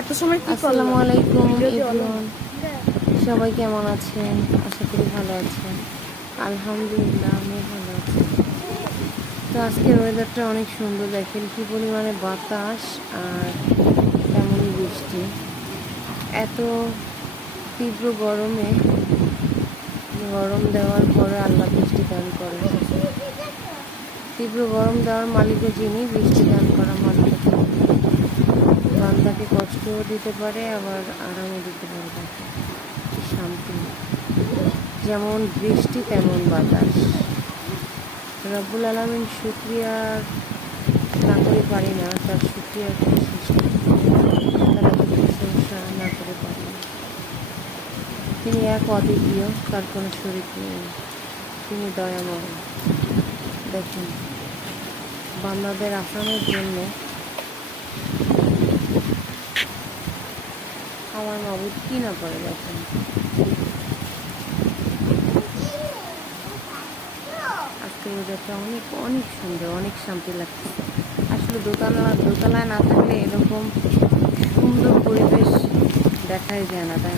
এত সময় কি আসসালামু করলাম? আলাইকুম ভিডিও দিয়ে এভরিওয়ান, সবাই কেমন আছেন? আশা করি ভালো আছেন। আলহামদুলিল্লাহ আমি ভালো আছি। তো আজকের ওয়েদারটা অনেক সুন্দর, দেখেন কি পরিমাণে বাতাস আর তেমনই বৃষ্টি। এত তীব্র গরমে গরম দেওয়ার পরে আল্লাহ বৃষ্টি দান করে। তীব্র গরম দেওয়ার মালিকও যিনি, বৃষ্টি দান করা মালিকও তিনি। বান্দাকে কষ্টও দিতে পারে আবার আরামও দিতে পারে। কি শান্তি! যেমন বৃষ্টি তেমন বাতাস। রব্বুল আলামিন শুকরিয়া না করে পারি না, তার শুকরিয়ার কোনো শেষ নেই। তার এত প্রশংসা না করে পারি না। তিনি এক অদ্বিতীয়, তার কোনো শরীক নেই। তিনি দয়াময়। দেখেন, বান্দাদের আসানোর জন্যে আমার মাবুদ কি না করে। দেখেন, আজকের ওয়েদারটা অনেক অনেক সুন্দর, অনেক শান্তি লাগছে। আসলে দোতলায় না থাকলে এরকম সুন্দর পরিবেশ দেখাই যায় না, তাই না?